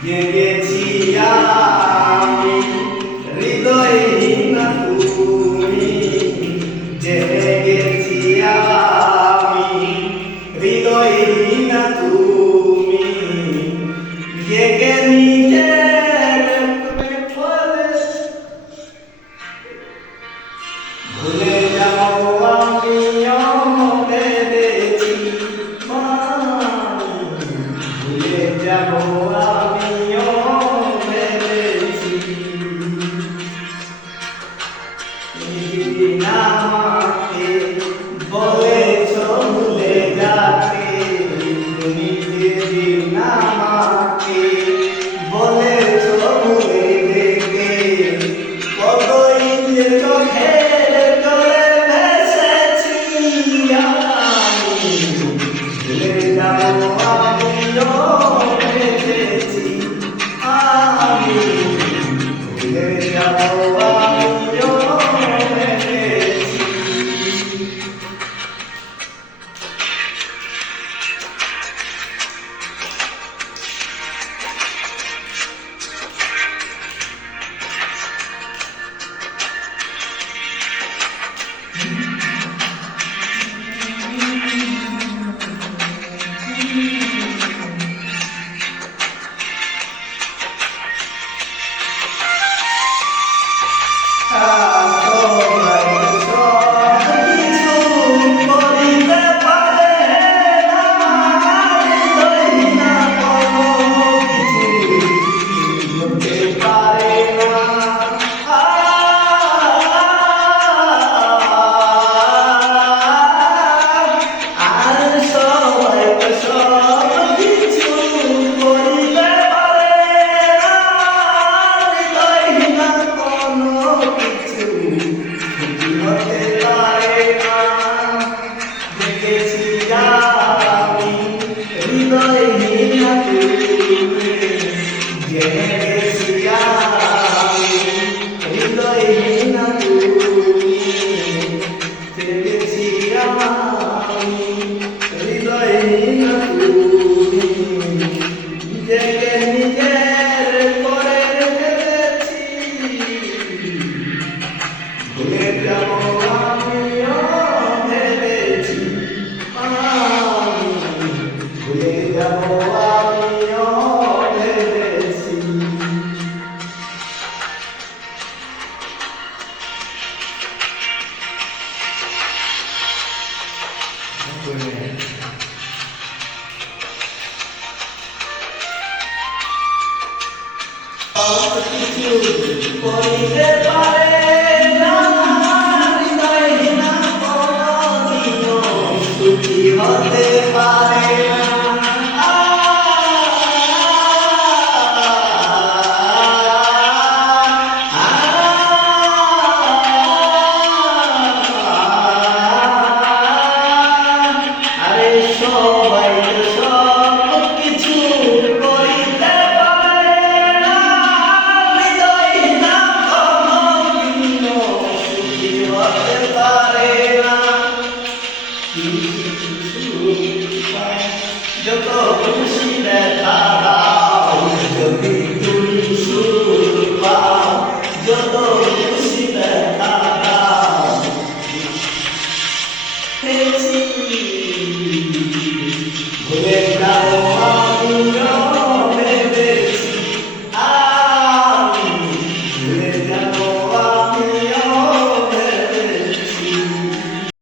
জেগেছি আমি হৃদয়হীন তুমি জেগেছি আমি হৃদয়হীন তুমি জেগে নিজের ভুলে যাও আমিও ভেবেছি ভুলে যাও আমিও ভেবেছি সেদিন আমাকে বলেছ ভুলে যাতে তুমি সেদিন আমাকে বলেছ ভুলে যেতে কতই যে চোখের জলে ভেসেছি আমি ভুলে যাও আমিও ভেবেছি আমি ভুলে যাও আমিও ভেবেছি ভুলে যাব আমিও ভেবেছি ভুলে যাব আমিও ভেবেছি কিছু করিতে পারে